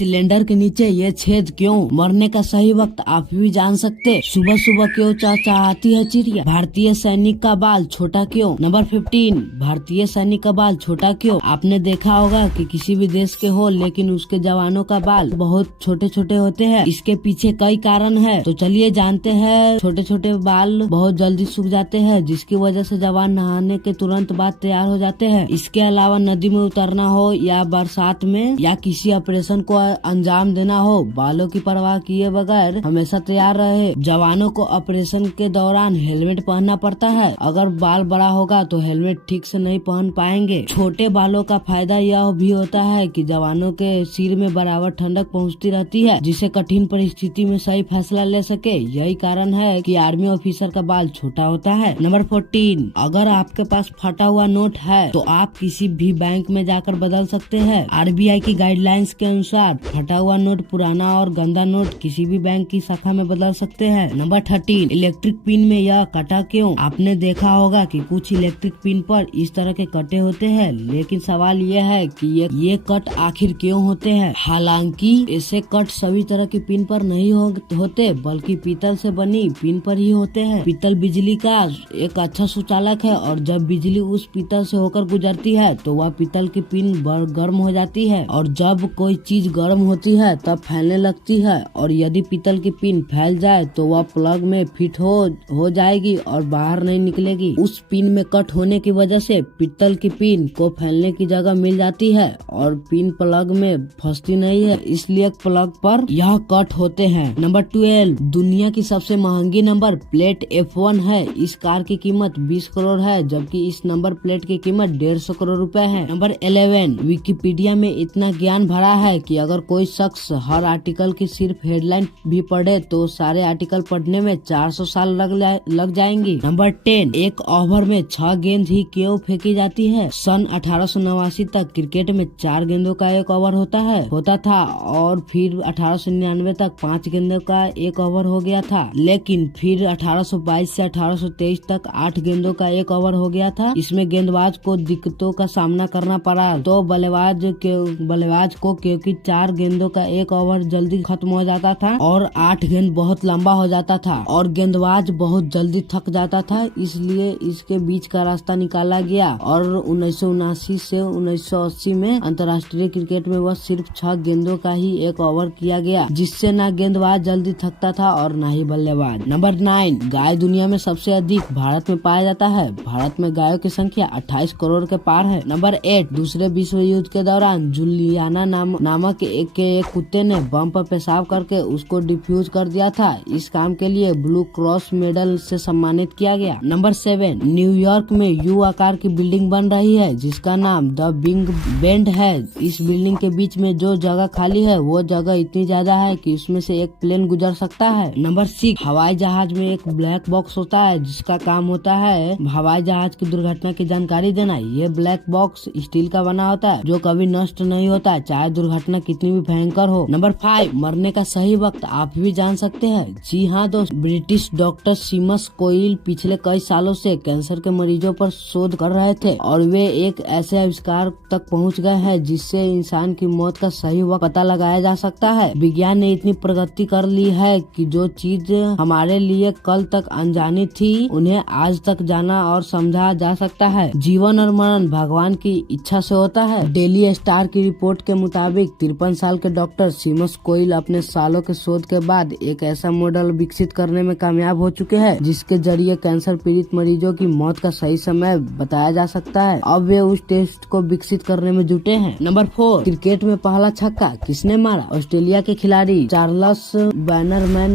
Cylinder के नीचे ये छेद क्यों? मरने का सही वक्त आप भी जान सकते। सुबह सुबह क्यों चहचहाती है चिड़िया? भारतीय सैनिक का बाल छोटा क्यों? नंबर 15, भारतीय सैनिक का बाल छोटा क्यों? आपने देखा होगा कि किसी भी देश के हो लेकिन उसके जवानों का बाल बहुत छोटे छोटे होते हैं। इसके पीछे कई कारण है, तो चलिए जानते हैं। छोटे छोटे बाल बहुत जल्दी सूख जाते हैं, जिसकी वजह से जवान नहाने के तुरंत बाद तैयार हो जाते हैं। इसके अलावा नदी में उतरना हो या बरसात में या किसी ऑपरेशन को अंजाम देना हो, बालों की परवाह किए बगैर हमेशा तैयार रहे। जवानों को ऑपरेशन के दौरान हेलमेट पहनना पड़ता है। अगर बाल बड़ा होगा तो हेलमेट ठीक से नहीं पहन पाएंगे। छोटे बालों का फायदा यह भी होता है कि जवानों के सिर में बराबर ठंडक पहुंचती रहती है, जिससे कठिन परिस्थिति में सही फैसला ले सके। यही कारण है कि आर्मी ऑफिसर का बाल छोटा होता है। नंबर 14, अगर आपके पास फटा हुआ नोट है तो आप किसी भी बैंक में जाकर बदल सकते हैं। आरबीआई की गाइडलाइंस के अनुसार फटा हुआ नोट, पुराना और गंदा नोट किसी भी बैंक की शाखा में बदल सकते हैं। नंबर 13, इलेक्ट्रिक पिन में यह कटा क्यों? आपने देखा होगा कि कुछ इलेक्ट्रिक पिन पर इस तरह के कटे होते हैं, लेकिन सवाल यह है कि ये कट आखिर क्यों होते हैं? हालांकि ऐसे कट सभी तरह की पिन पर नहीं होते, बल्कि पीतल से बनी पिन पर ही होते हैं। पीतल बिजली का एक अच्छा सुचालक है और जब बिजली उस पीतल से होकर गुजरती है तो वह पीतल की पिन गर्म हो जाती है, और जब कोई चीज गर्म होती है तब फैलने लगती है, और यदि पीतल की पिन फैल जाए तो वह प्लग में फिट हो जाएगी और बाहर नहीं निकलेगी। उस पिन में कट होने की वजह से पीतल की पिन को फैलने की जगह मिल जाती है और पिन प्लग में फंसती नहीं है, इसलिए प्लग पर यह कट होते हैं। नंबर 12, दुनिया की सबसे महंगी नंबर प्लेट F1 है। इस कार की कीमत 20 करोड़ है, जबकि इस नंबर प्लेट की कीमत 150 करोड़ रुपए है। नंबर 11, विकिपीडिया में इतना ज्ञान भरा है कि अगर कोई शख्स हर आर्टिकल की सिर्फ हेडलाइन भी पढ़े तो सारे आर्टिकल पढ़ने में 400 साल लग जाएंगी। नंबर 10, एक ओवर में 6 गेंद ही क्यों फेंकी जाती है? सन 1889 तक क्रिकेट में 4 गेंदों का एक ओवर होता था और फिर 1899 तक 5 गेंदों का एक ओवर हो गया था, लेकिन फिर 1822 से 1823 तक 8 गेंदों का एक ओवर हो गया था। इसमें गेंदबाज को दिक्कतों का सामना करना पड़ा तो बल्लेबाज को क्योंकि 4 गेंदों का एक ओवर जल्दी खत्म हो जाता था और 8 गेंद बहुत लंबा हो जाता था और गेंदबाज बहुत जल्दी थक जाता था, इसलिए इसके बीच का रास्ता निकाला गया और 1979 से 1980 में अंतर्राष्ट्रीय क्रिकेट में वह सिर्फ 6 गेंदों का ही एक ओवर किया गया, जिससे न गेंदबाज जल्दी थकता था और न ही बल्लेबाज। नंबर 9, गाय दुनिया में सबसे अधिक भारत में पाया जाता है। भारत में गायों की संख्या 28 करोड़ के पार है। नंबर 8, दूसरे विश्व युद्ध के दौरान जूलियाना नामक एक कुत्ते ने बम पर पेशाब करके उसको डिफ्यूज कर दिया था। इस काम के लिए ब्लू क्रॉस मेडल से सम्मानित किया गया। नंबर 7, न्यूयॉर्क में यू आकार की बिल्डिंग बन रही है जिसका नाम द बिग बेंड है। इस बिल्डिंग के बीच में जो जगह खाली है वो जगह इतनी ज्यादा है कि उसमें से एक प्लेन गुजर सकता है। नंबर 6, हवाई जहाज में एक ब्लैक बॉक्स होता है जिसका काम होता है हवाई जहाज की दुर्घटना की जानकारी देना। ये ब्लैक बॉक्स स्टील का बना होता है जो कभी नष्ट नहीं होता, चाहे दुर्घटना कितनी भी भयंकर हो। नंबर 5, मरने का सही वक्त आप भी जान सकते हैं। जी हाँ दोस्त, ब्रिटिश डॉक्टर सीमस कोइल पिछले कई सालों से कैंसर के मरीजों पर शोध कर रहे थे और वे एक ऐसे आविष्कार तक पहुंच गए हैं जिससे इंसान की मौत का सही वक्त पता लगाया जा सकता है। विज्ञान ने इतनी प्रगति कर ली है कि जो चीज हमारे लिए कल तक अनजानी थी उन्हें आज तक जाना और समझा जा सकता है। जीवन और मरण भगवान की इच्छा से होता है। डेली स्टार की रिपोर्ट के मुताबिक 53 साल के डॉक्टर सीमस कोइल अपने सालों के शोध के बाद एक ऐसा मॉडल विकसित करने में कामयाब हो चुके हैं जिसके जरिए कैंसर पीड़ित मरीजों की मौत का सही समय बताया जा सकता है। अब वे उस टेस्ट को विकसित करने में जुटे हैं। नंबर 4, क्रिकेट में पहला छक्का किसने मारा? ऑस्ट्रेलिया के खिलाड़ी चार्ल्स बैनरमैन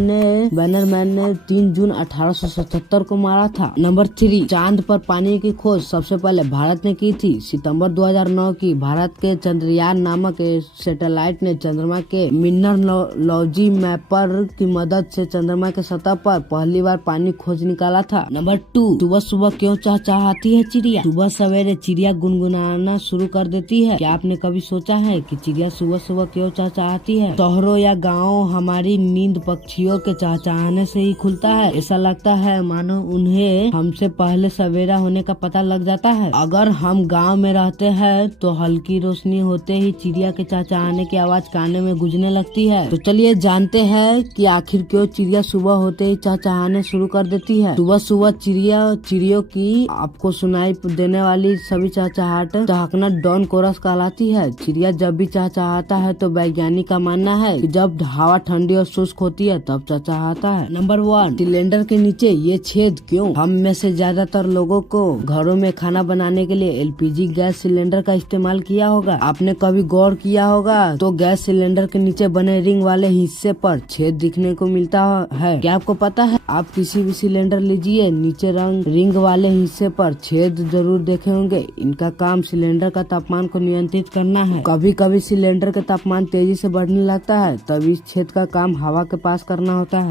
ने 3 जून 1877 को मारा था। नंबर 3, चांद पर पानी की खोज सबसे पहले भारत ने की थी। सितंबर 2009 की भारत के चंद्रयान नामक सैटेलाइट ने चंद्रमा के मिनरलॉजी मैपर की मदद से चंद्रमा के सतह पर पहली बार पानी खोज निकाला था। नंबर 2, सुबह सुबह क्यों चहचहाती है चिड़िया? सुबह सवेरे चिड़िया गुनगुनाना शुरू कर देती है। क्या आपने कभी सोचा है कि चिड़िया सुबह सुबह क्यों चहचहाती है? शहरों या गाँव हमारी नींद पक्षियों के चहचहाने से ही खुलता है। ऐसा लगता है मानो उन्हें हमसे पहले सवेरा होने का पता लग जाता है। अगर हम गाँव में रहते हैं तो हल्की रोशनी होते ही चिड़िया के चहचहाने की की आवाज काने में गूंजने लगती है। तो चलिए जानते हैं कि आखिर क्यों चिड़िया सुबह होते ही चहचहाने शुरू कर देती है। सुबह सुबह चिड़ियों की आपको सुनाई देने वाली सभी चहचहाहट चहकना डॉन कोरस कहलाती है। चिड़िया जब भी चहचहाता है तो वैज्ञानिक का मानना है कि जब हवा ठंडी और शुष्क होती है तब चहचहाता है। नंबर 1, सिलेंडर के नीचे ये छेद क्यों? हम में से ज्यादातर लोगों को घरों में खाना बनाने के लिए एलपीजी गैस सिलेंडर का इस्तेमाल किया होगा। आपने कभी गौर किया होगा तो गैस सिलेंडर के नीचे बने रिंग वाले हिस्से पर छेद दिखने को मिलता है। क्या आपको पता है? आप किसी भी सिलेंडर लीजिए, नीचे रिंग वाले हिस्से पर छेद जरूर देखे होंगे। इनका काम सिलेंडर का तापमान को नियंत्रित करना है। कभी कभी सिलेंडर का तापमान तेजी से बढ़ने लगता है, तब इस छेद का काम हवा के पास करना होता है।